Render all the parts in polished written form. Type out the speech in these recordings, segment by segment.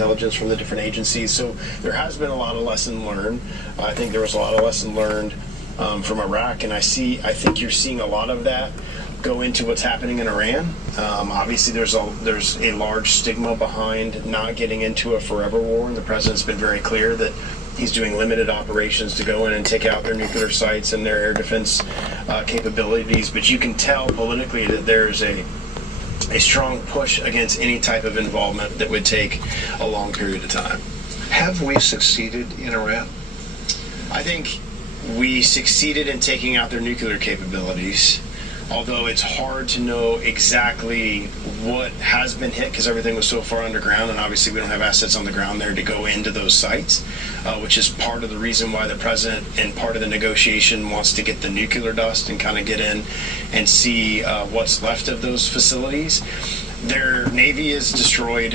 intelligence from the different agencies. So there has been a lot of lesson learned. I think there was a lot of lesson learned from Iraq, and I think you're seeing a lot of that go into what's happening in Iran. Obviously, there's a large stigma behind not getting into a forever war, and the president's been very clear that he's doing limited operations to go in and take out their nuclear sites and their air defense capabilities. But you can tell politically that there's a strong push against any type of involvement that would take a long period of time. Have we succeeded in Iran? I think we succeeded in taking out their nuclear capabilities, although it's hard to know exactly what has been hit because everything was so far underground, and obviously we don't have assets on the ground there to go into those sites, which is part of the reason why the president and part of the negotiation wants to get the nuclear dust and kind of get in and see what's left of those facilities. Their Navy is destroyed.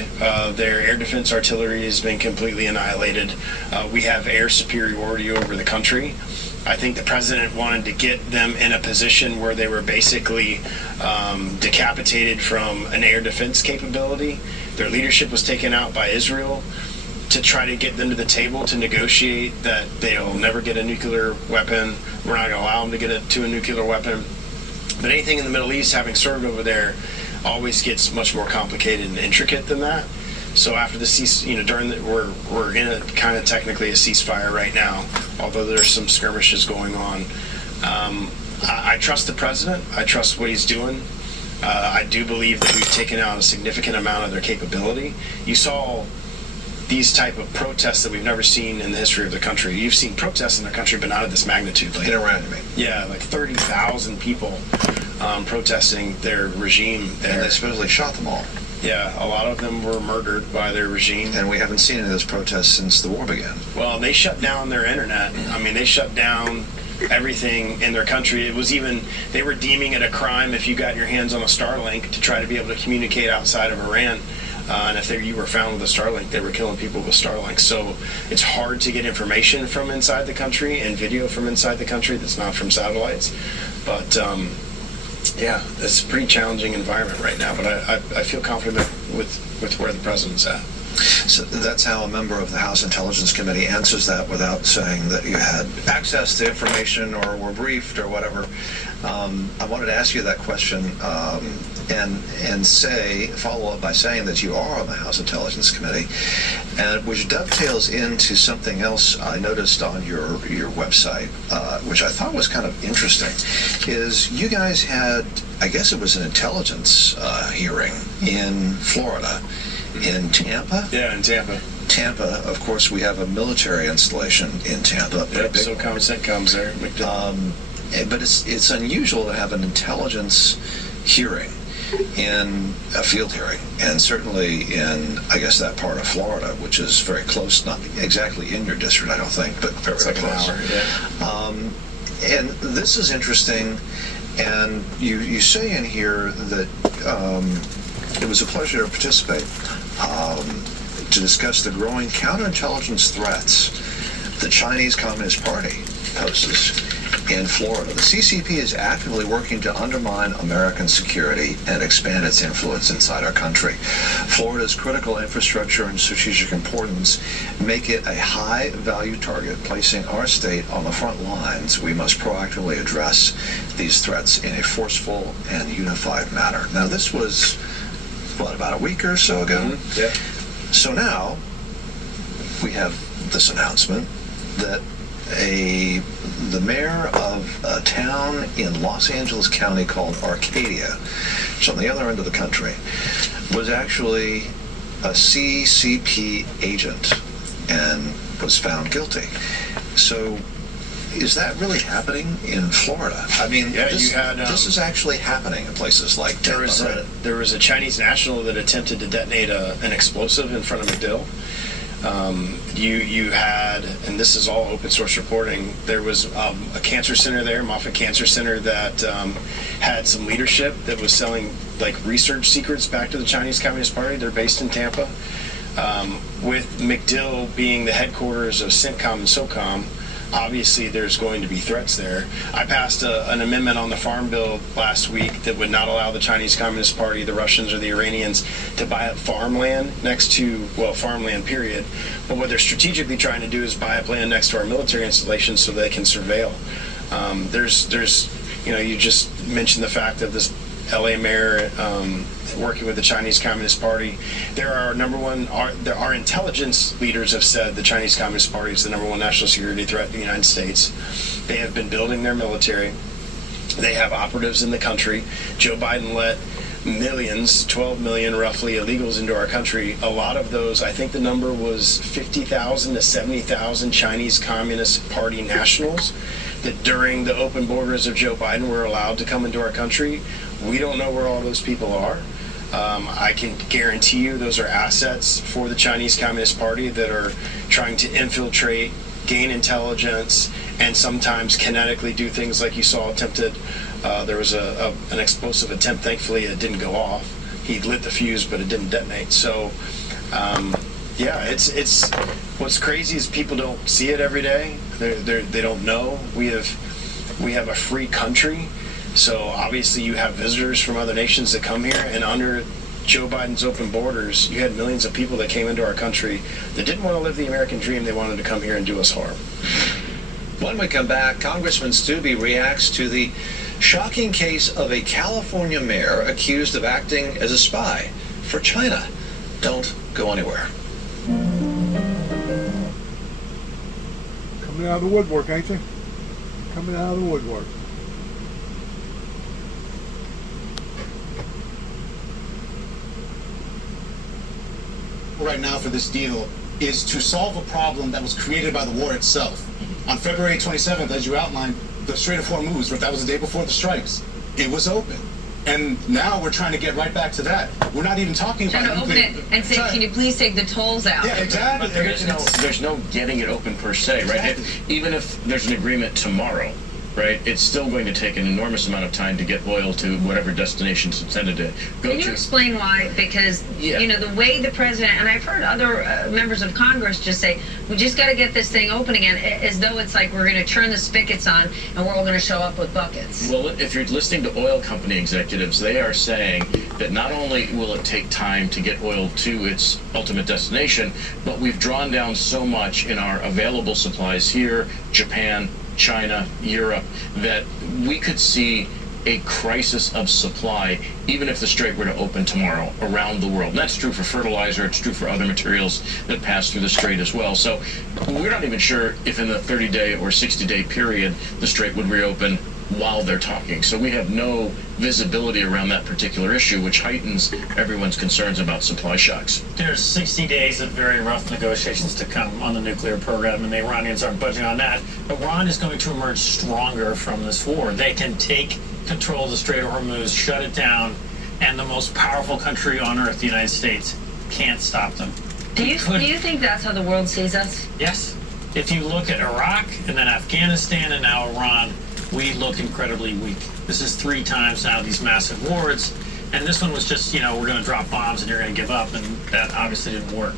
Their air defense artillery has been completely annihilated. We have air superiority over the country. I think the president wanted to get them in a position where they were basically decapitated from an air defense capability. Their leadership was taken out by Israel to try to get them to the table to negotiate that they'll never get a nuclear weapon. We're not going to allow them to get to a nuclear weapon. But anything in the Middle East, having served over there, always gets much more complicated and intricate than that. So after the we're in a kind of technically a ceasefire right now, although there's some skirmishes going on. I trust the president. I trust what he's doing. I do believe that we've taken out a significant amount of their capability. You saw these type of protests that we've never seen in the history of the country. You've seen protests in the country, but not at this magnitude. Like, in Iran, you mean? Yeah, like 30,000 people protesting their regime there. And they supposedly shot them all. Yeah, a lot of them were murdered by their regime. And we haven't seen any of those protests since the war began. Well, they shut down their internet. I mean, they shut down everything in their country. It was even, they were deeming it a crime if you got your hands on a Starlink to try to be able to communicate outside of Iran. And if you were found with a Starlink, they were killing people with Starlink. So it's hard to get information from inside the country and video from inside the country that's not from satellites. But yeah, it's a pretty challenging environment right now. But I feel confident with where the president's at. So that's how a member of the House Intelligence Committee answers that without saying that you had access to information or were briefed or whatever. I wanted to ask you that question and follow up by saying that you are on the House Intelligence Committee, and which dovetails into something else I noticed on your website, which I thought was kind of interesting, is you guys had, I guess it was an intelligence hearing in Florida. In Tampa? Yeah, in Tampa. Tampa, of course, we have a military installation in Tampa. Yep, SOCOM, CENTCOM's there. But it's unusual to have an intelligence hearing in a field hearing, and certainly in, I guess, that part of Florida, which is very close, not exactly in your district, I don't think, but very, very close. An hour, yeah. And this is interesting, and you say in here that it was a pleasure to participate to discuss the growing counterintelligence threats the Chinese Communist Party poses in Florida. The CCP is actively working to undermine American security and expand its influence inside our country. Florida's critical infrastructure and strategic importance make it a high-value target, placing our state on the front lines. We must proactively address these threats in a forceful and unified manner. Now, this was about a week or so ago? Mm-hmm. Yeah. So now we have this announcement that the mayor of a town in Los Angeles County called Arcadia, which is on the other end of the country, was actually a CCP agent and was found guilty. So is that really happening in Florida? I mean, yeah, this is actually happening in places like Tampa. There was a Chinese national that attempted to detonate an explosive in front of MacDill. You had, and this is all open source reporting, there was a cancer center there, Moffitt Cancer Center, that had some leadership that was selling like research secrets back to the Chinese Communist Party. They're based in Tampa. With MacDill being the headquarters of CENTCOM and SOCOM, obviously there's going to be threats there. I passed an amendment on the Farm Bill last week that would not allow the Chinese Communist Party, the Russians, or the Iranians to buy up farmland next to, well, farmland period. But what they're strategically trying to do is buy up land next to our military installations so they can surveil. There's you just mentioned the fact of this LA mayor working with the Chinese Communist Party. There are our intelligence leaders have said the Chinese Communist Party is the #1 national security threat to the United States. They have been building their military. They have operatives in the country. Joe Biden let millions, 12 million roughly, illegals into our country. A lot of those, I think the number was 50,000 to 70,000 Chinese Communist Party nationals that during the open borders of Joe Biden were allowed to come into our country. We don't know where all those people are. I can guarantee you those are assets for the Chinese Communist Party that are trying to infiltrate, gain intelligence, and sometimes kinetically do things like you saw attempted. There was an explosive attempt. Thankfully, it didn't go off. He lit the fuse, but it didn't detonate. So, it's what's crazy is people don't see it every day. They don't know. We have a free country. So obviously you have visitors from other nations that come here, and under Joe Biden's open borders, you had millions of people that came into our country that didn't want to live the American dream. They wanted to come here and do us harm. When we come back, Congressman Steube reacts to the shocking case of a California mayor accused of acting as a spy for China. Don't go anywhere. Coming out of the woodwork, ain't they? Coming out of the woodwork. Right now for this deal is to solve a problem that was created by the war itself. On February 27th, as you outlined, the Strait of Hormuz, that was the day before the strikes, it was open. And now we're trying to get right back to that. We're not even talking about trying to open it and say, can you please take the tolls out? Yeah, exactly. But there's no getting it open per se, right? Exactly. Even if there's an agreement tomorrow, right, it's still going to take an enormous amount of time to get oil to whatever destination it's intended to go Can you to. explain why? Because, the way the president, and I've heard other members of Congress just say, we just got to get this thing open again, as though it's like we're going to turn the spigots on and we're all going to show up with buckets. Well, if you're listening to oil company executives, they are saying that not only will it take time to get oil to its ultimate destination, but we've drawn down so much in our available supplies here, Japan, China, Europe, that we could see a crisis of supply even if the strait were to open tomorrow around the world. And that's true for fertilizer, it's true for other materials that pass through the strait as well. So we're not even sure if in the 30-day or 60-day period the strait would reopen while they're talking. So we have no visibility around that particular issue, which heightens everyone's concerns about supply shocks. There's 60 days of very rough negotiations to come on the nuclear program, and the Iranians aren't budging on that. Iran is going to emerge stronger from this war. They can take control of the Strait of Hormuz, shut it down, and the most powerful country on earth, the United States, can't stop them. Do you think that's how the world sees us? Yes. If you look at Iraq, and then Afghanistan, and now Iran, we look incredibly weak. This is 3 times now these massive wars, and this one was just, we're going to drop bombs and you're going to give up, and that obviously didn't work.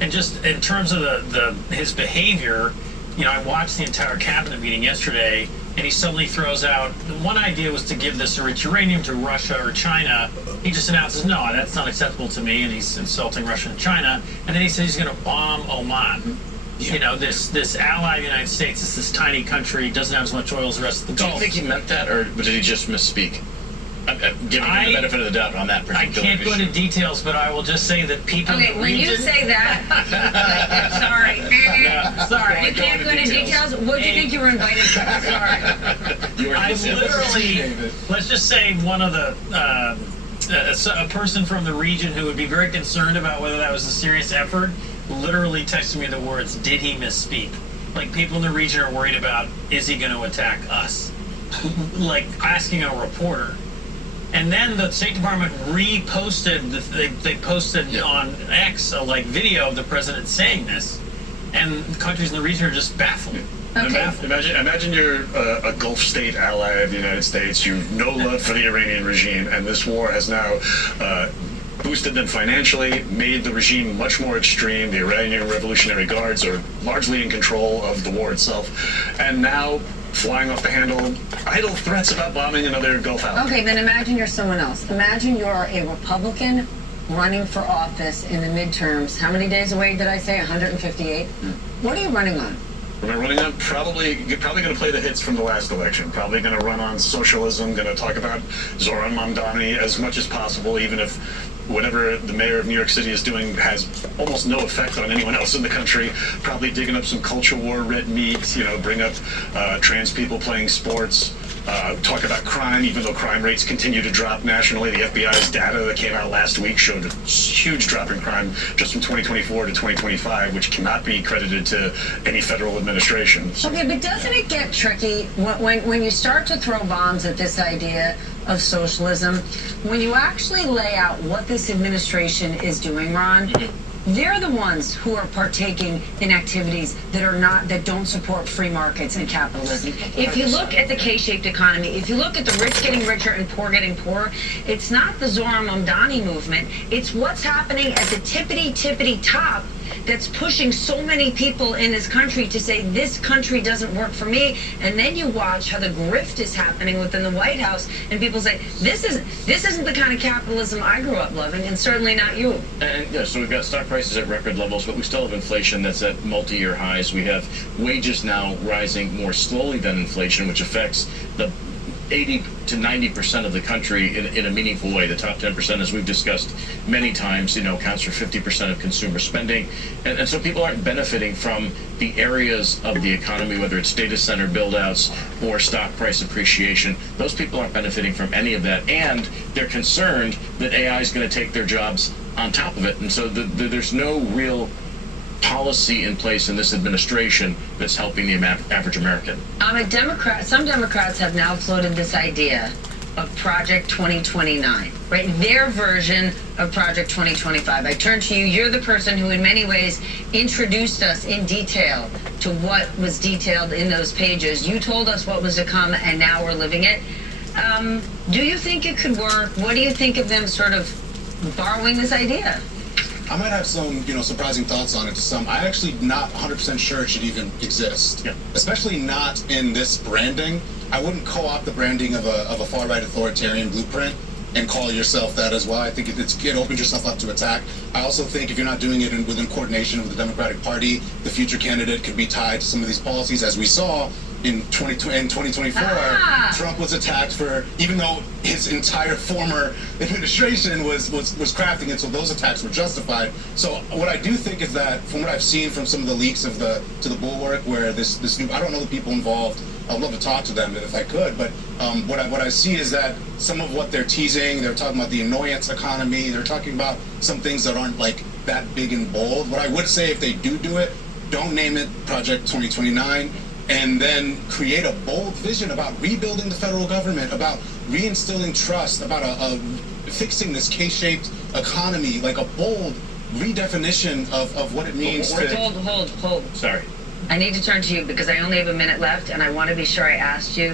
And just in terms of his behavior, I watched the entire cabinet meeting yesterday, and he suddenly throws out, one idea was to give this enriched uranium to Russia or China. He just announces, no, that's not acceptable to me, and he's insulting Russia and China. And then he says he's going to bomb Oman. This ally of the United States, it's this tiny country, doesn't have as much oil as the rest of the Do Gulf. you think he meant that, or did he just misspeak? Giving him the benefit of the doubt on that particular issue. I can't go into details, but I will just say that people in the Okay, when you region... say that, sorry, you can't go into details. What do you think you were invited for? Sorry. I literally, let's just say one of a person from the region who would be very concerned about whether that was a serious effort literally texted me the words, did he misspeak? Like, people in the region are worried about, is he going to attack us? Like, asking a reporter. And then the State Department reposted, they posted on X a video of the president saying this, and countries in the region are just baffled. Okay. Imagine you're a Gulf state ally of the United States. You have no love for the Iranian regime, and this war has now boosted them financially, made the regime much more extreme. The Iranian Revolutionary Guards are largely in control of the war itself. And now, flying off the handle, idle threats about bombing another Gulf ally. Okay, then imagine you're someone else. Imagine you're a Republican running for office in the midterms. How many days away did I say? 158? What are you running on? We're running on probably going to play the hits from the last election. Probably going to run on socialism. Going to talk about Zoran Mamdani as much as possible, even if whatever the mayor of New York City is doing has almost no effect on anyone else in the country. Probably digging up some culture war red meat. Bring up trans people playing sports. Talk about crime, even though crime rates continue to drop nationally. The FBI's data that came out last week showed a huge drop in crime just from 2024 to 2025, which cannot be credited to any federal administration. So, Okay, but doesn't it get tricky when you start to throw bombs at this idea of socialism? When you actually lay out what this administration is doing, Ron, they're the ones who are partaking in activities that don't support free markets and capitalism. If you look at the K-shaped economy, if you look at the rich getting richer and poor getting poorer, it's not the Zoran Mamdani movement. It's what's happening at the tippity top that's pushing so many people in this country to say this country doesn't work for me. And then you watch how the grift is happening within the White House, and people say this isn't the kind of capitalism I grew up loving, and certainly not you. And yeah, so we've got stock prices at record levels, but we still have inflation that's at multi-year highs. We have wages now rising more slowly than inflation, which affects the 80 to 90% of the country in a meaningful way. The top 10%, as we've discussed many times, accounts for 50% of consumer spending. And so people aren't benefiting from the areas of the economy, whether it's data center build-outs or stock price appreciation. Those people aren't benefiting from any of that. And they're concerned that AI is going to take their jobs on top of it. And so there's no real policy in place in this administration that's helping the average American. I'm a Democrat. Some Democrats have now floated this idea of Project 2029, right? Their version of Project 2025. I turn to you. You're the person who in many ways introduced us in detail to what was detailed in those pages. You told us what was to come, and now we're living it. Do you think it could work? What do you think of them sort of borrowing this idea? I might have some, surprising thoughts on it to some. I'm actually not 100% sure it should even exist. Yeah. Especially not in this branding. I wouldn't co-opt the branding of a far-right authoritarian blueprint and call yourself that as well. I think it opens yourself up to attack. I also think if you're not doing it within coordination with the Democratic Party, the future candidate could be tied to some of these policies, as we saw in 2024, Trump was attacked for, even though his entire former administration was crafting it, so those attacks were justified. So what I do think is that, from what I've seen from some of the leaks to the Bulwark, where this new, I don't know the people involved. I'd love to talk to them if I could, but what I see is that some of what they're teasing, they're talking about the annoyance economy. They're talking about some things that aren't like that big and bold. What I would say, if they do it, don't name it Project 2029. And then create a bold vision about rebuilding the federal government, about reinstilling trust, about fixing this K-shaped economy, like a bold redefinition of what it means to... Hold. Sorry. I need to turn to you because I only have a minute left, and I want to be sure I asked you.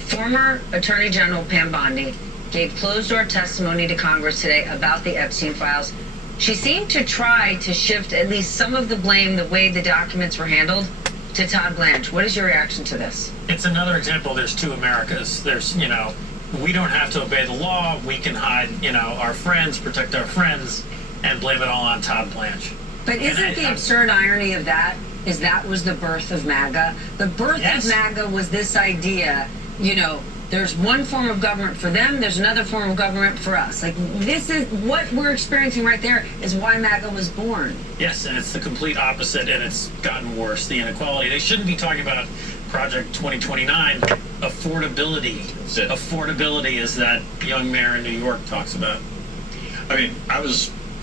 Former Attorney General Pam Bondi gave closed-door testimony to Congress today about the Epstein files. She seemed to try to shift at least some of the blame, the way the documents were handled, to Todd Blanche. What is your reaction to this? It's another example. There's two Americas. There's, we don't have to obey the law. We can hide, our friends, protect our friends, and blame it all on Todd Blanche. But isn't the absurd irony of that is that was the birth of MAGA? The birth of MAGA was this idea, there's one form of government for them, there's another form of government for us. Like, this is what we're experiencing right there is why MAGA was born. Yes, and it's the complete opposite, and it's gotten worse, the inequality. They shouldn't be talking about Project 2029. Affordability. Affordability is that young mayor in New York talks about. I mean,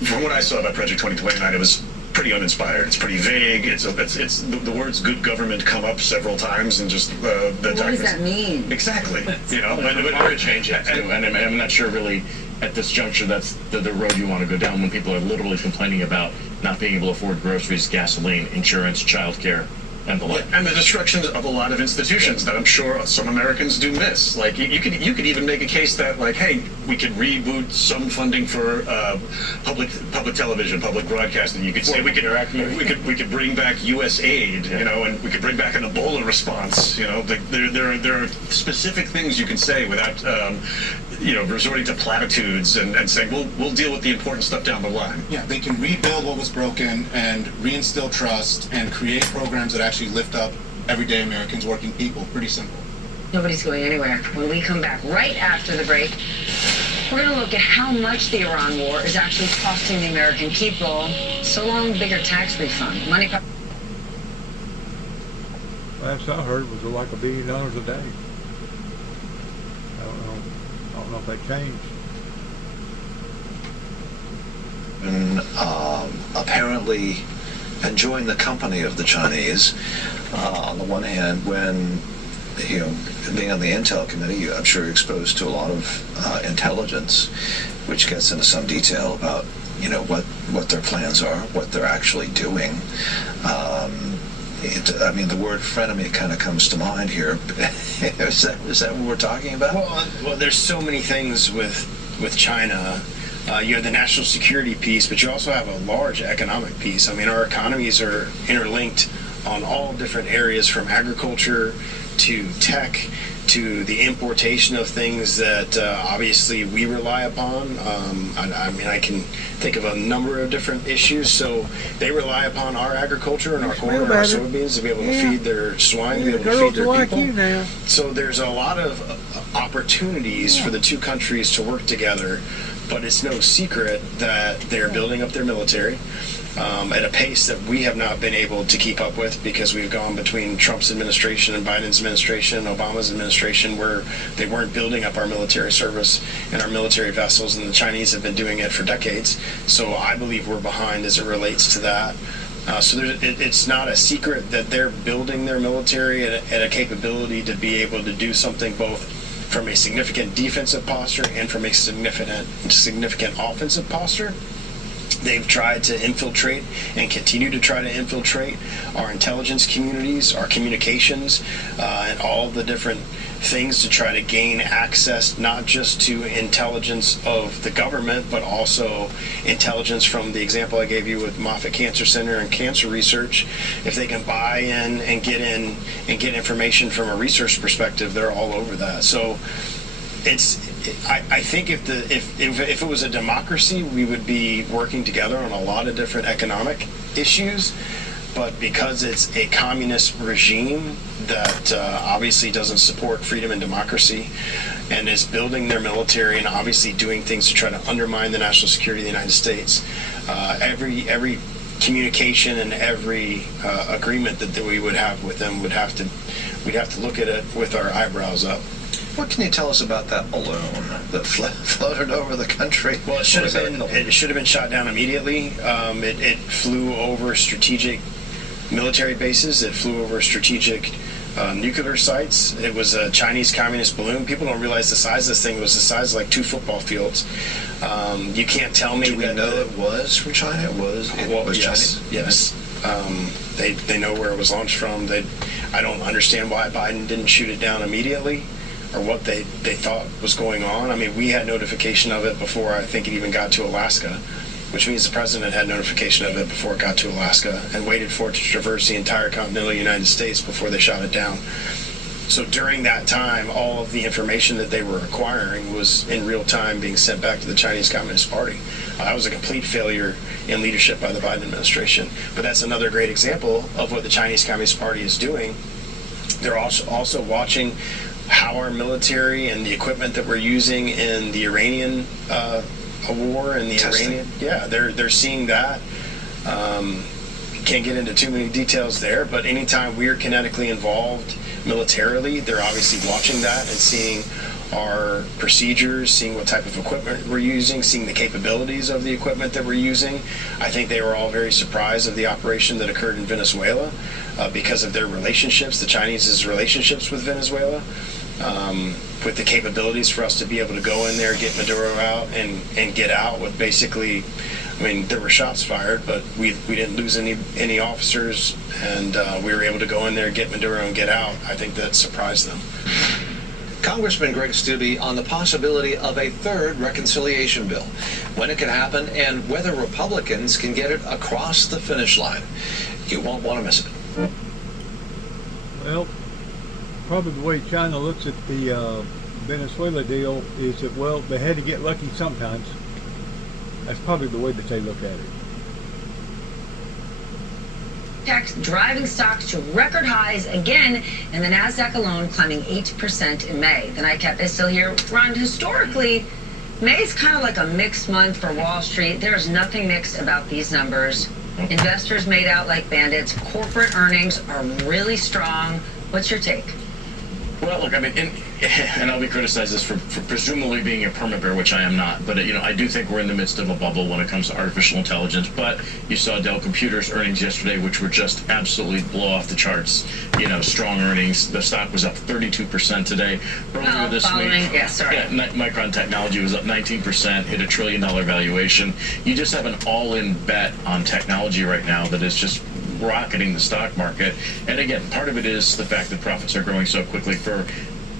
from what I saw about Project 2029, it was pretty uninspired. It's pretty vague. It's the words "good government" come up several times, and just the What does that mean? Exactly. But to change it too. And I'm not sure really at this juncture that's the road you want to go down when people are literally complaining about not being able to afford groceries, gasoline, insurance, childcare. and the like. And the destruction of a lot of institutions that I'm sure some Americans do miss. Like you could even make a case that, like, hey, we could reboot some funding for public television, public broadcasting. You could say we could bring back U.S. aid, you know, and we could bring back an Ebola response. You know, there are specific things you can say without resorting to platitudes and saying we'll deal with the important stuff down the line. Yeah, they can rebuild what was broken and reinstill trust and create programs that actually lift up everyday Americans, working people. Pretty simple. Nobody's going anywhere. When we come back right after the break, we're going to look at how much the Iran war is actually costing the American people. So long, bigger tax refund. Money. Last I heard was like $1 billion a day. I don't know if that changed. And apparently enjoying the company of the Chinese. On the one hand, when being on the Intel Committee, I'm sure you're exposed to a lot of intelligence, which gets into some detail about what their plans are, what they're actually doing. The word frenemy kind of comes to mind here. Is that what we're talking about? Well, there's so many things with China. You have the national security piece, but you also have a large economic piece. I mean, our economies are interlinked on all different areas, from agriculture to tech to the importation of things that obviously we rely upon. I can think of a number of different issues. So they rely upon our agriculture and our corn and our soybeans to be able to feed their swine, to be able to feed their people. So there's a lot of opportunities for the two countries to work together. But it's no secret that they're building up their military at a pace that we have not been able to keep up with, because we've gone between Trump's administration and Biden's administration, Obama's administration, where they weren't building up our military service and our military vessels, and the Chinese have been doing it for decades. So I believe we're behind as it relates to that. It's not a secret that they're building their military at a capability to be able to do something both from a significant defensive posture and from a significant offensive posture. They've tried to infiltrate and continue to try to infiltrate our intelligence communities, our communications, and all the different things to try to gain access not just to intelligence of the government, but also intelligence from the example I gave you with Moffitt Cancer Center and cancer research. If they can buy in and get information from a research perspective, they're all over that. So I think if it was a democracy, we would be working together on a lot of different economic issues. But because it's a communist regime that obviously doesn't support freedom and democracy, and is building their military and obviously doing things to try to undermine the national security of the United States, every communication and every agreement that we would have with them we'd have to look at it with our eyebrows up. What can you tell us about that balloon that floated over the country? Well, it should have been shot down immediately. It flew over strategic military bases. It flew over strategic nuclear sites. It was a Chinese communist balloon. People don't realize the size of this thing. It was the size of like 2 football fields. You can't tell me. Do we know it was from China? It was yes, China? Yes. They know where it was launched from. I don't understand why Biden didn't shoot it down immediately, or what they thought was going on. I mean, we had notification of it before I think it even got to Alaska, which means the president had notification of it before it got to Alaska and waited for it to traverse the entire continental United States before they shot it down. So during that time, all of the information that they were acquiring was in real time being sent back to the Chinese Communist Party. That was a complete failure in leadership by the Biden administration. But that's another great example of what the Chinese Communist Party is doing. They're also watching how our military and the equipment that we're using in the Iranian war and the Testing. They're seeing that. Can't get into too many details there, but anytime we're kinetically involved militarily, they're obviously watching that and seeing our procedures, seeing what type of equipment we're using, seeing the capabilities of the equipment that we're using. I think they were all very surprised of the operation that occurred in Venezuela because of their relationships, the Chinese's relationships with Venezuela. With the capabilities for us to be able to go in there, get Maduro out, and get out with basically I mean, there were shots fired, but we didn't lose any officers, and we were able to go in there, get Maduro, and get out. I think that surprised them. Congressman Greg Steube on the possibility of a third reconciliation bill, when it can happen, and whether Republicans can get it across the finish line. You won't want to miss it. Well, probably the way China looks at the Venezuela deal is that, well, they had to get lucky sometimes. That's probably the way that they look at it. Driving stocks to record highs again, and the Nasdaq alone climbing 8% in May. The nightcap is still here. Ron, historically, May is kind of like a mixed month for Wall Street. There's nothing mixed about these numbers. Investors made out like bandits. Corporate earnings are really strong. What's your take? Well, look, I mean, and I'll be criticized this for presumably being a perma bear, which I am not. But, I do think we're in the midst of a bubble when it comes to artificial intelligence. But you saw Dell Computers earnings yesterday, which were just absolutely blow off the charts. Strong earnings. The stock was up 32% today. Earlier this week, Micron Technology was up 19%, hit $1 trillion valuation. You just have an all-in bet on technology right now that is just rocketing the stock market. And again, part of it is the fact that profits are growing so quickly for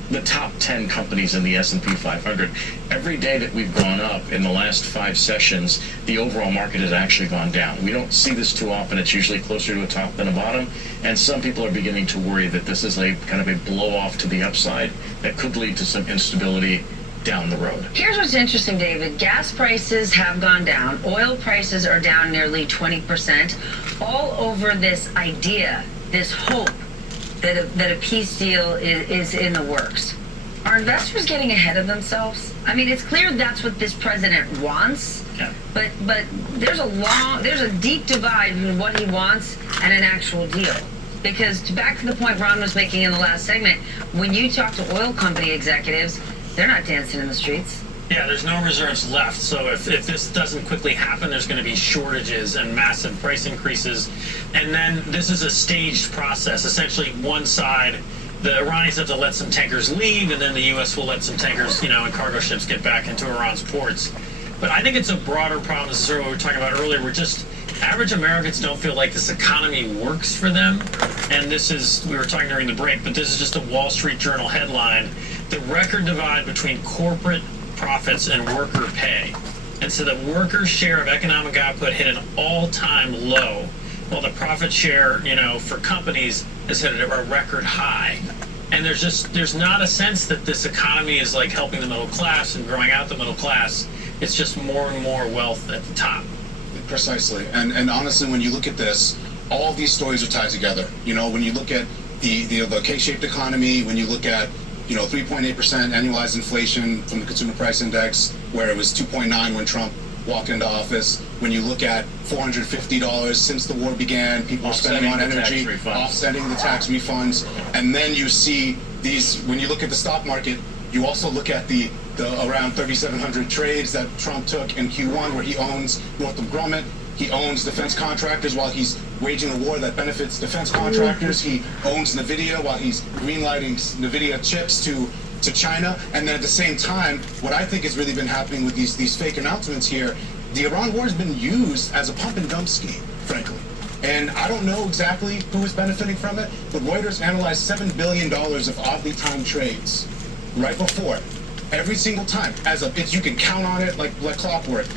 the top 10 companies in the S&P 500. Every day that we've gone up in the last 5 sessions, the overall market has actually gone down. We don't see this too often. It's usually closer to a top than a bottom. And some people are beginning to worry that this is a kind of a blow off to the upside that could lead to some instability down the road. Here's what's interesting, David. Gas prices have gone down. Oil prices are down nearly 20%. All over this idea, this hope that a peace deal is in the works. Are investors getting ahead of themselves? I mean, it's clear that's what this president wants. Yeah. But there's a deep divide between what he wants and an actual deal. Because back to the point Ron was making in the last segment, when you talk to oil company executives, they're not dancing in the streets. Yeah, there's no reserves left. So if this doesn't quickly happen, there's going to be shortages and massive price increases. And then this is a staged process. Essentially, one side, the Iranians have to let some tankers leave, and then the U.S. will let some tankers, and cargo ships get back into Iran's ports. But I think it's a broader problem. This is sort of what we were talking about earlier. We're just, average Americans don't feel like this economy works for them. And this is, we were talking during the break, but this is just a Wall Street Journal headline. The record divide between corporate profits and worker pay. And so the worker share of economic output hit an all-time low, while the profit share, for companies has hit a record high. And there's not a sense that this economy is like helping the middle class and growing out the middle class. It's just more and more wealth at the top. Precisely. And honestly, when you look at this, all of these stories are tied together. When you look at the K-shaped economy, when you look at 3.8% annualized inflation from the Consumer Price Index, where it was 2.9 when Trump walked into office. When you look at $450 since the war began, people are spending on energy, offsetting the tax refunds. And then you see these, when you look at the stock market, you also look at the around 3,700 trades that Trump took in Q1, where he owns Northrop Grumman. He owns defense contractors while he's waging a war that benefits defense contractors. He owns NVIDIA while he's greenlighting NVIDIA chips to China. And then at the same time, what I think has really been happening with these fake announcements here, the Iran war has been used as a pump and dump scheme, frankly. And I don't know exactly who is benefiting from it, but Reuters analyzed $7 billion of oddly timed trades right before. Every single time, you can count on it like clockwork.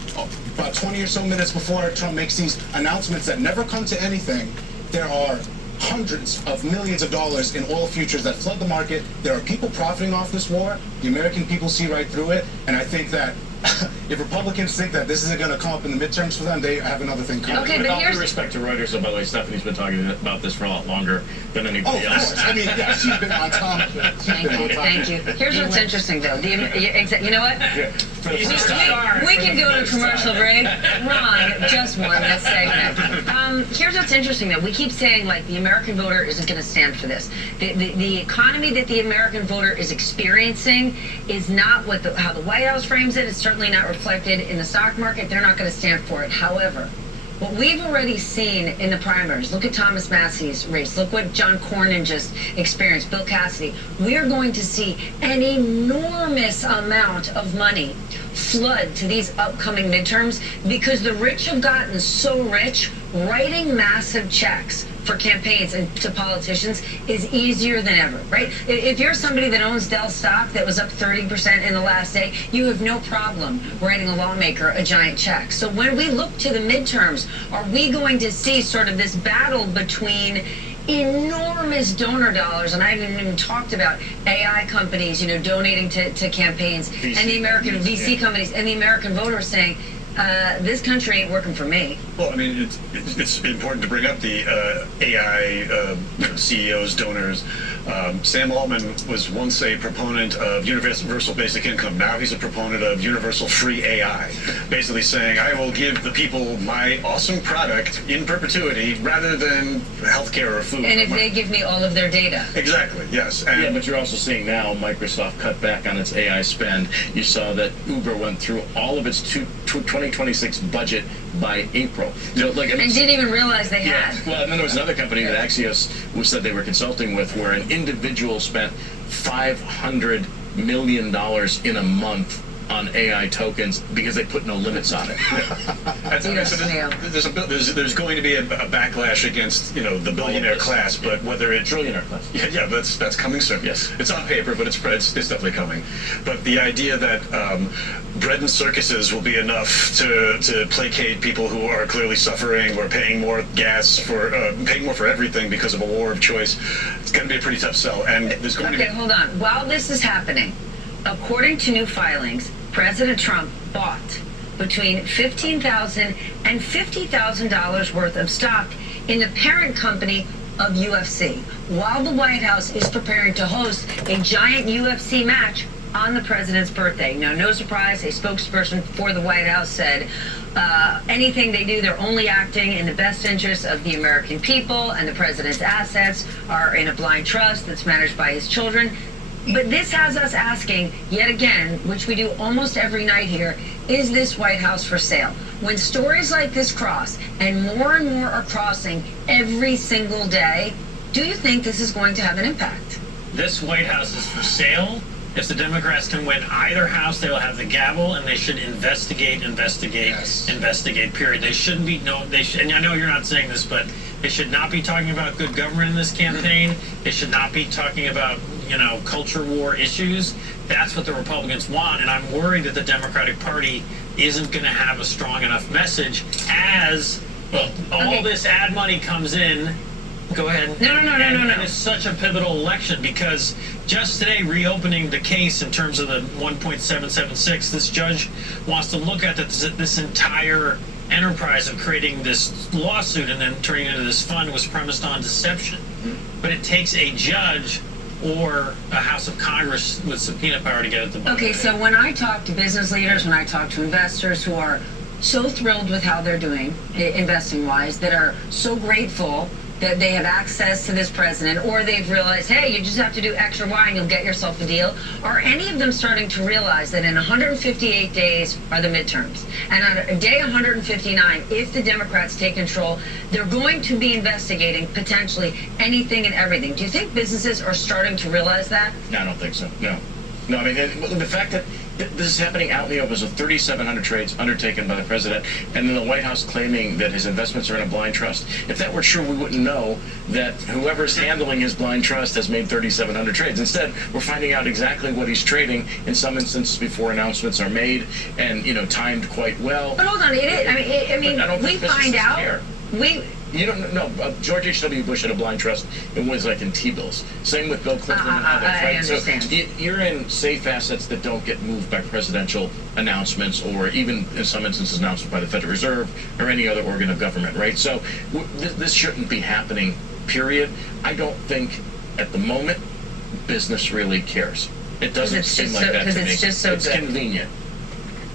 About 20 or so minutes before Trump makes these announcements that never come to anything, there are hundreds of millions of dollars in oil futures that flood the market. There are people profiting off this war. The American people see right through it. And I think that if Republicans think that this isn't going to come up in the midterms for them, they have another thing coming. Okay, With but all here's due respect to Reuters, by the way, Stephanie's been talking about this for a lot longer than anybody else. Of course. I mean, yeah, she's been on top of it. Thank you. Here's what's interesting, though. You know what? We can go to commercial break. Ron just won this segment. Here's what's interesting, though. We keep saying, the American voter isn't going to stand for this. The economy that the American voter is experiencing is not how the White House frames it. It's certainly not reflected in the stock market. They're not going to stand for it. However, what we've already seen in the primaries, look at Thomas Massey's race, look what John Cornyn just experienced, Bill Cassidy, we're going to see an enormous amount of money flood to these upcoming midterms because the rich have gotten so rich, writing massive checks for campaigns and to politicians is easier than ever, right? If you're somebody that owns Dell stock that was up 30% in the last day, you have no problem writing a lawmaker a giant check. So when we look to the midterms, are we going to see sort of this battle between enormous donor dollars, and I haven't even talked about AI companies, donating to campaigns, and the American VC companies and the American voters saying, this country ain't working for me. Well, I mean, it's important to bring up the AI CEOs, donors. Sam Altman was once a proponent of universal basic income. Now he's a proponent of universal free AI, basically saying, I will give the people my awesome product in perpetuity rather than healthcare or food. And if they give me all of their data. Exactly, yes. And Yeah, but you're also seeing now Microsoft cut back on its AI spend. You saw that Uber went through all of its 2026 budget by April. So, like, I mean, And didn't even realize they yeah. had. Well, and then there was another company that Axios who said they were consulting with, where an individual spent $500 million in a month on AI tokens because they put no limits on it. That's, Yes, so yeah. there's going to be a backlash against the billionaire class, but whether it's Trillionaire class. yeah, that's coming soon. Yes. It's on paper, but it's definitely coming. But the idea that bread and circuses will be enough to placate people who are clearly suffering or paying more gas for paying more for everything because of a war of choice, it's going to be a pretty tough sell. And there's going to Okay, be hold on. While this is happening, according to new filings, President Trump bought between $15,000 and $50,000 worth of stock in the parent company of UFC, while the White House is preparing to host a giant UFC match on the president's birthday. Now, no surprise, a spokesperson for the White House said anything they do, they're only acting in the best interest of the American people, and the president's assets are in a blind trust that's managed by his children. But this has us asking, yet again, which we do almost every night here, is this White House for sale? When stories like this cross, and more are crossing every single day, do you think this is going to have an impact? This White House is for sale. If the Democrats can win either house, they will have the gavel, and they should investigate, period. They shouldn't be, and I know you're not saying this, but they should not be talking about good government in this campaign. They should not be talking about, culture war issues. That's what the Republicans want, and I'm worried that the Democratic Party isn't going to have a strong enough message as all this ad money comes in. Go ahead. No. And it's such a pivotal election because just today, reopening the case in terms of the 1.776, this judge wants to look at this entire enterprise of creating this lawsuit and then turning it into this fund was premised on deception. But it takes a judge or a House of Congress with subpoena power to get at the bottom. Okay, so when I talk to business leaders, when I talk to investors who are so thrilled with how they're doing, investing-wise, that are so grateful that they have access to this president, or they've realized, hey, you just have to do X or Y and you'll get yourself a deal, are any of them starting to realize that in 158 days are the midterms? And on day 159, if the Democrats take control, they're going to be investigating potentially anything and everything. Do you think businesses are starting to realize that? No, I don't think so. No, I mean, the fact that this is happening out in the open, so 3,700 trades undertaken by the president, and then the White House claiming that his investments are in a blind trust. If that were true, we wouldn't know that whoever's handling his blind trust has made 3,700 trades. Instead, we're finding out exactly what he's trading in some instances before announcements are made and, timed quite well. But hold on, it is. I mean, But I don't we think businesses find out. care. You don't know. George H.W. Bush had a blind trust in was like in T-bills. Same with Bill Clinton and others, I right? understand. So you're in safe assets that don't get moved by presidential announcements or even in some instances announced by the Federal Reserve or any other organ of government, right? So this shouldn't be happening, period. I don't think at the moment business really cares. It doesn't it's seem just like so- that to 'cause me. it's just so It's good. convenient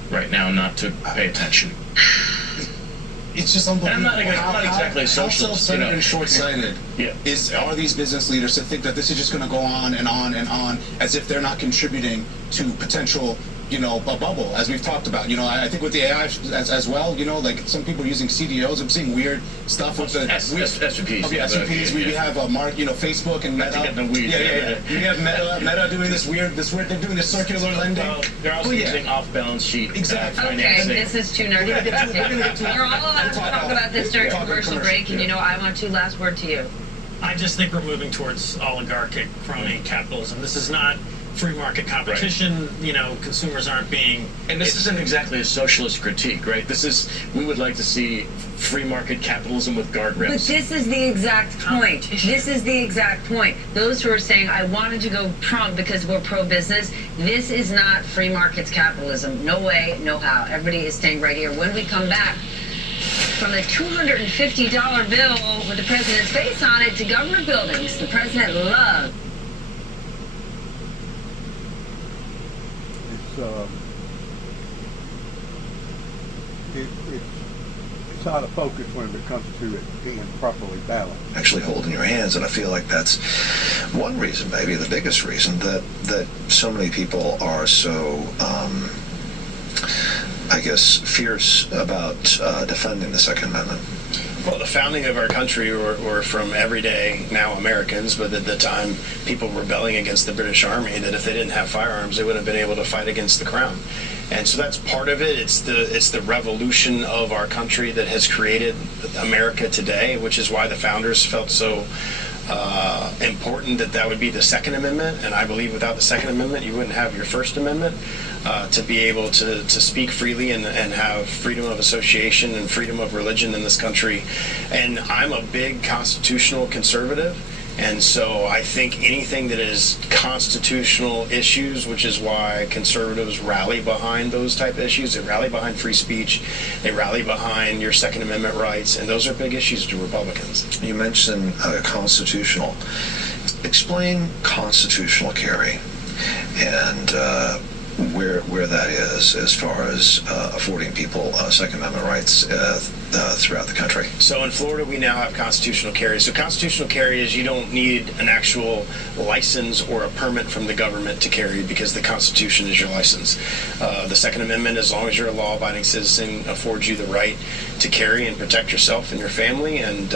right now not to pay attention. It's just unbelievable. And I'm not exactly a how socialist, self-centered and short-sighted Yeah. are these business leaders to think that this is just going to go on and on and on as if they're not contributing to potential a bubble, as we've talked about. I think with the AI as well, like some people are using CDOs. I'm seeing weird stuff with the SVPs. Oh, yeah, SVPs. We have Facebook and Not to get in the weeds. Yeah. We have Meta doing this weird. They're doing this circular lending. Well, they're also using off-balance sheet Exactly. Okay, financing. this is too nerdy. We're all allowed to talk about this during commercial break, and I want to last word to you. I just think we're moving towards oligarchic crony capitalism. This is not free market competition. Consumers aren't being. And this isn't exactly a socialist critique, right? We would like to see free market capitalism with guardrails. But this is the exact point. This is the exact point. Those who are saying, I wanted to go Trump because we're pro-business, this is not free markets capitalism. No way, no how. Everybody is staying right here. When we come back, from the $250 bill with the president's face on it to government buildings the president loved. It's out of focus when it comes to it being properly balanced. Actually hold in your hands, and I feel like that's one reason, maybe the biggest reason, that so many people are so I guess fierce about defending the Second Amendment. Well, the founding of our country were from everyday, now Americans, but at the time people rebelling against the British Army, that if they didn't have firearms, they wouldn't have been able to fight against the Crown. And so that's part of it. It's the revolution of our country that has created America today, which is why the founders felt so important that would be the Second Amendment. And I believe without the Second Amendment, you wouldn't have your First Amendment. To be able to speak freely and have freedom of association and freedom of religion in this country. And I'm a big constitutional conservative, and so I think anything that is constitutional issues, which is why conservatives rally behind those type of issues. They rally behind free speech, they rally behind your Second Amendment rights, and those are big issues to Republicans. You mentioned constitutional. Explain constitutional carry and where that is as far as affording people Second Amendment rights throughout the country. So in Florida, we now have constitutional carry. So constitutional carry is you don't need an actual license or a permit from the government to carry because the Constitution is your license. The Second Amendment, as long as you're a law-abiding citizen, affords you the right to carry and protect yourself and your family. And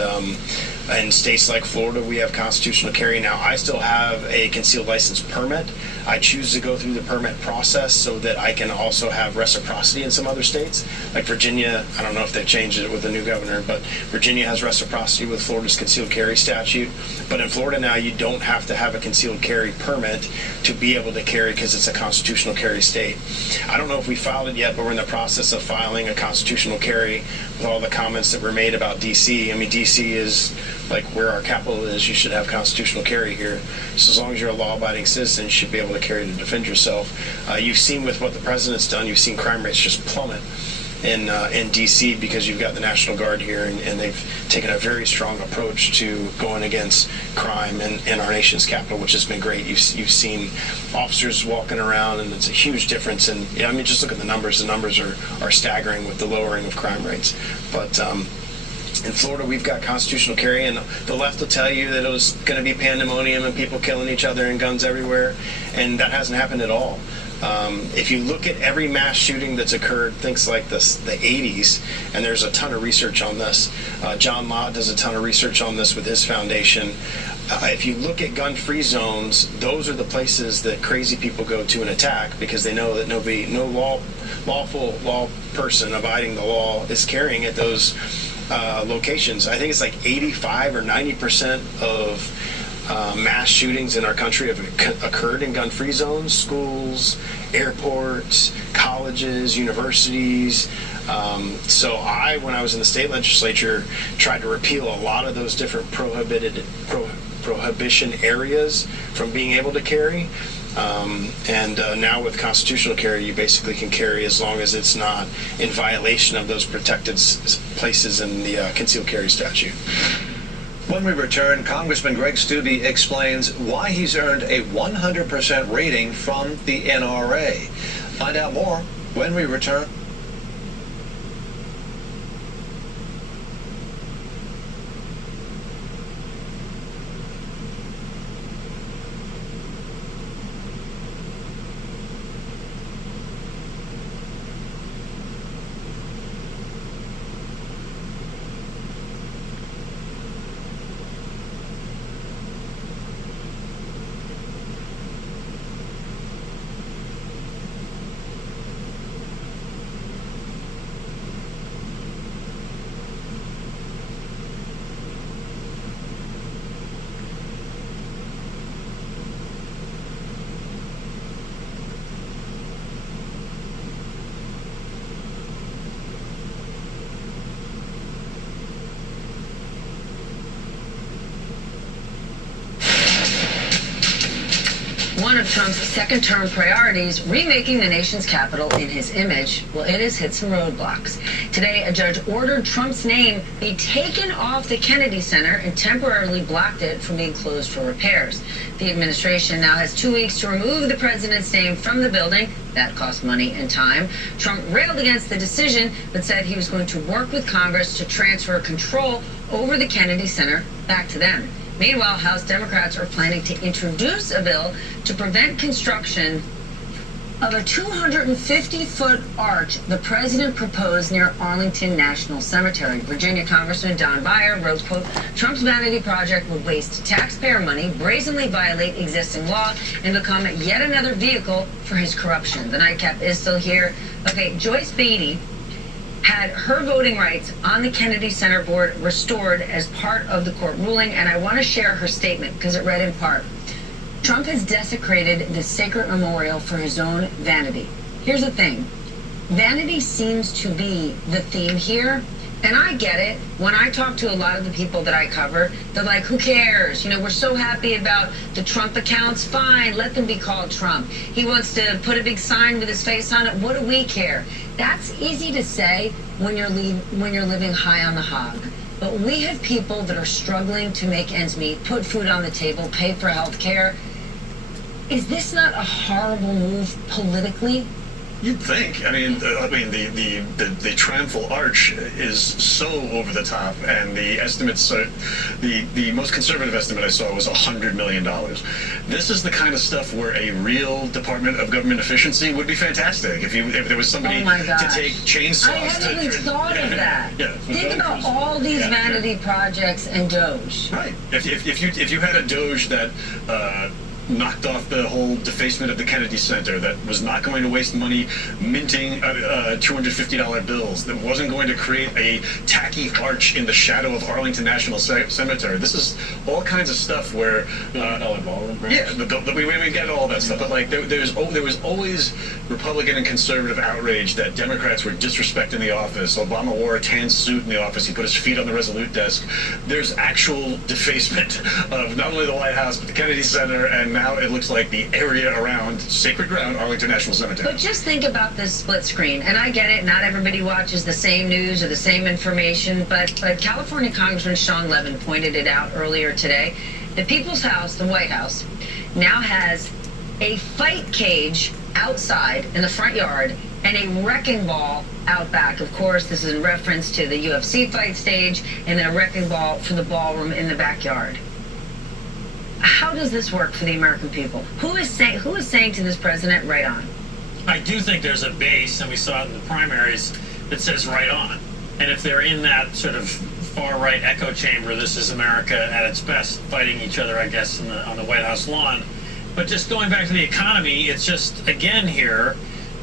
in states like Florida, we have constitutional carry. Now, I still have a concealed license permit. I choose to go through the permit process so that I can also have reciprocity in some other states. Like Virginia, I don't know if they've changed it with the new governor, but Virginia has reciprocity with Florida's concealed carry statute. But in Florida now, you don't have to have a concealed carry permit to be able to carry because it's a constitutional carry state. I don't know if we filed it yet, but we're in the process of filing a constitutional carry with all the comments that were made about D.C. I mean, D.C. is like where our capital is. You should have constitutional carry here. So as long as you're a law-abiding citizen, you should be able to carry to defend yourself. You've seen with what the president's done, you've seen crime rates just plummet in D.C. because you've got the National Guard here, and they've taken a very strong approach to going against crime in our nation's capital, which has been great. You've seen officers walking around, and it's a huge difference. And I mean, just look at the numbers. The numbers are staggering with the lowering of crime rates. But in Florida, we've got constitutional carry, and the left will tell you that it was going to be pandemonium and people killing each other and guns everywhere, and that hasn't happened at all. If you look at every mass shooting that's occurred, things like the 80s, and there's a ton of research on this. John Lott does a ton of research on this with his foundation. If you look at gun-free zones, those are the places that crazy people go to and attack because they know that no lawful law person abiding the law is carrying at those locations. I think it's like 85 or 90% of mass shootings in our country have occurred in gun-free zones, schools, airports, colleges, universities. So when I was in the state legislature, tried to repeal a lot of those different prohibition areas from being able to carry. Now with constitutional carry, you basically can carry as long as it's not in violation of those protected places in the concealed carry statute. When we return, Congressman Greg Steube explains why he's earned a 100% rating from the NRA. Find out more when we return. One of Trump's second-term priorities, remaking the nation's capital in his image, well, it has hit some roadblocks. Today, a judge ordered Trump's name be taken off the Kennedy Center and temporarily blocked it from being closed for repairs. The administration now has 2 weeks to remove the president's name from the building. That cost money and time. Trump railed against the decision, but said he was going to work with Congress to transfer control over the Kennedy Center back to them. Meanwhile, House Democrats are planning to introduce a bill to prevent construction of a 250-foot arch the president proposed near Arlington National Cemetery. Virginia Congressman Don Beyer wrote, quote, Trump's vanity project would waste taxpayer money, brazenly violate existing law, and become yet another vehicle for his corruption. The nightcap is still here. Okay, Joyce Beatty had her voting rights on the Kennedy Center board restored as part of the court ruling, and I want to share her statement because it read in part, Trump has desecrated this sacred memorial for his own vanity. Here's the thing. Vanity seems to be the theme here, and I get it. When I talk to a lot of the people that I cover, they're like, who cares? You know, we're so happy about the Trump accounts. Fine, let them be called Trump. He wants to put a big sign with his face on it. What do we care? That's easy to say when you're living high on the hog. But we have people that are struggling to make ends meet, put food on the table, pay for health care. Is this not a horrible move politically? You'd think. I mean, the triumphal arch is so over the top, and the estimates are, the most conservative estimate I saw was $100 million. This is the kind of stuff where a real Department of Government Efficiency would be fantastic. If there was somebody to take chainsaws. I haven't even thought of that. Yeah. Think about all these vanity projects and Doge. Right. If you had a Doge that knocked off the whole defacement of the Kennedy Center, that was not going to waste money minting $250 bills, that wasn't going to create a tacky arch in the shadow of Arlington National Cemetery. This is all kinds of stuff where ballroom, yeah, we get all that stuff, but like there was always Republican and conservative outrage that Democrats were disrespecting the office. Obama wore a tan suit in the office. He put his feet on the Resolute desk. There's actual defacement of not only the White House but the Kennedy Center, and now it looks like the area around sacred ground, Arlington National Cemetery. But just think about this split screen, and I get it, not everybody watches the same news or the same information, but California Congressman Sean Levin pointed it out earlier today. The People's House, the White House, now has a fight cage outside in the front yard and a wrecking ball out back. Of course, this is in reference to the UFC fight stage, and then a wrecking ball for the ballroom in the backyard. How does this work for the American people? Who is saying to this president, right on? I do think there's a base, and we saw it in the primaries, that says right on. And if they're in that sort of far-right echo chamber, this is America at its best, fighting each other, I guess, on the White House lawn. But just going back to the economy, it's just, again here,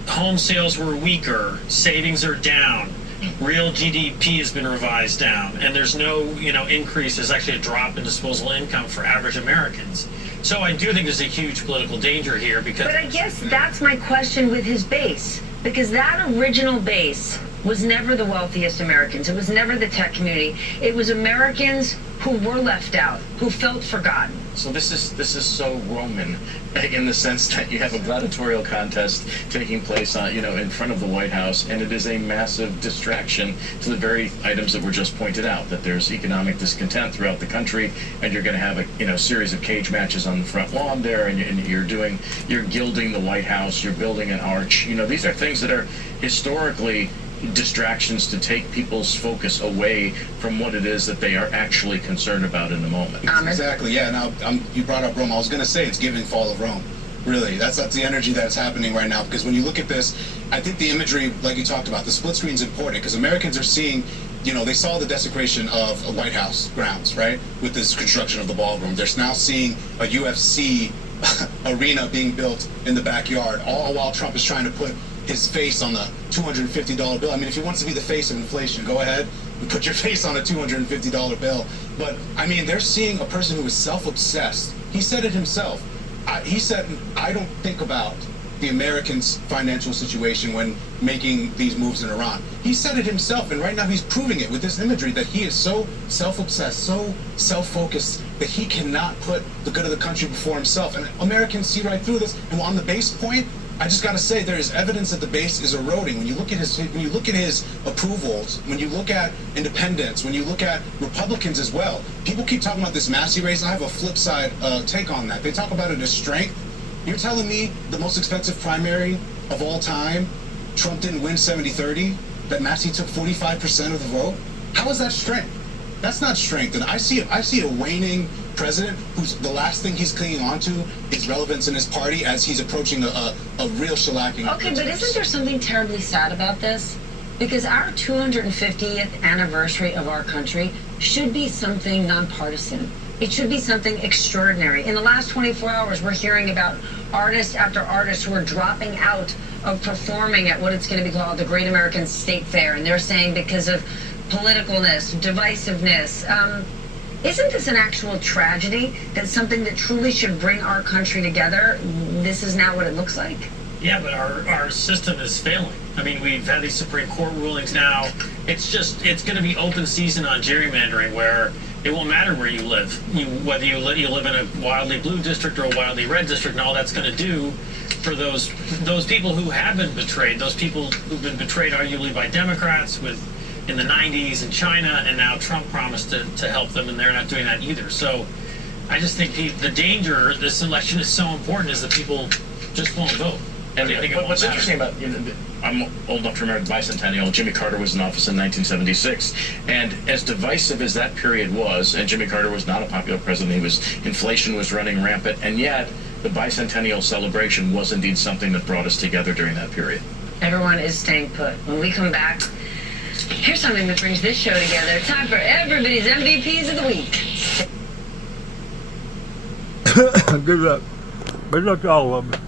home sales were weaker, savings are down. Real GDP has been revised down, and there's no, increase. There's actually a drop in disposable income for average Americans. So I do think there's a huge political danger here because. But I guess that's my question with his base, because that original base was never the wealthiest Americans. It was never the tech community. It was Americans who were left out, who felt forgotten. So this is so Roman in the sense that you have a gladiatorial contest taking place on, in front of the White House, and it is a massive distraction to the very items that were just pointed out, that there's economic discontent throughout the country, and you're going to have a series of cage matches on the front lawn there, and you're gilding the White House, you're building an arch. These are things that are historically distractions to take people's focus away from what it is that they are actually concerned about in the moment. Exactly, yeah. Now, you brought up Rome. I was going to say it's giving fall of Rome. Really, that's the energy that's happening right now. Because when you look at this, I think the imagery, like you talked about, the split screen is important because Americans are seeing, they saw the desecration of a White House grounds, right? With this construction of the ballroom. They're now seeing a UFC arena being built in the backyard, all while Trump is trying to put his face on the $250 bill. I mean, if he wants to be the face of inflation, go ahead and put your face on a $250 bill. But, I mean, they're seeing a person who is self-obsessed. He said it himself. He said, I don't think about the Americans' financial situation when making these moves in Iran. He said it himself, and right now he's proving it with this imagery that he is so self-obsessed, so self-focused that he cannot put the good of the country before himself. And Americans see right through this. And on the base point, I just got to say, there is evidence that the base is eroding. When you look at his approvals, when you look at independents, when you look at Republicans as well, people keep talking about this Massey race. I have a flip side take on that. They talk about it as strength. You're telling me the most expensive primary of all time, Trump didn't win 70-30, that Massey took 45% of the vote? How is that strength? That's not strength. And I see a waning president who's the last thing he's clinging on to is relevance in his party as he's approaching a real shellacking. Okay, but isn't there something terribly sad about this? Because our 250th anniversary of our country should be something nonpartisan. It should be something extraordinary. In the last 24 hours, we're hearing about artist after artist who are dropping out of performing at what it's going to be called the Great American State Fair. And they're saying because of politicalness, divisiveness. Isn't this an actual tragedy? That something that truly should bring our country together, this is now what it looks like? Yeah, but our system is failing. I mean, we've had these Supreme Court rulings now. It's going to be open season on gerrymandering where it won't matter where you live. Whether you live in a wildly blue district or a wildly red district, and all that's going to do for those people who have been betrayed, those people who've been betrayed arguably by Democrats in the 90s in China, and now Trump promised to help them, and they're not doing that either. So I just think the danger, this election is so important, is that people just won't vote. And what's interesting about, I'm old enough to remember the bicentennial. Jimmy Carter was in office in 1976, and as divisive as that period was, and Jimmy Carter was not a popular president, inflation was running rampant, and yet the bicentennial celebration was indeed something that brought us together during that period. Everyone is staying put. When we come back, here's something that brings this show together. Time for everybody's MVPs of the week. Good luck. Good luck to all of them.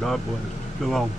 God bless. Shalom.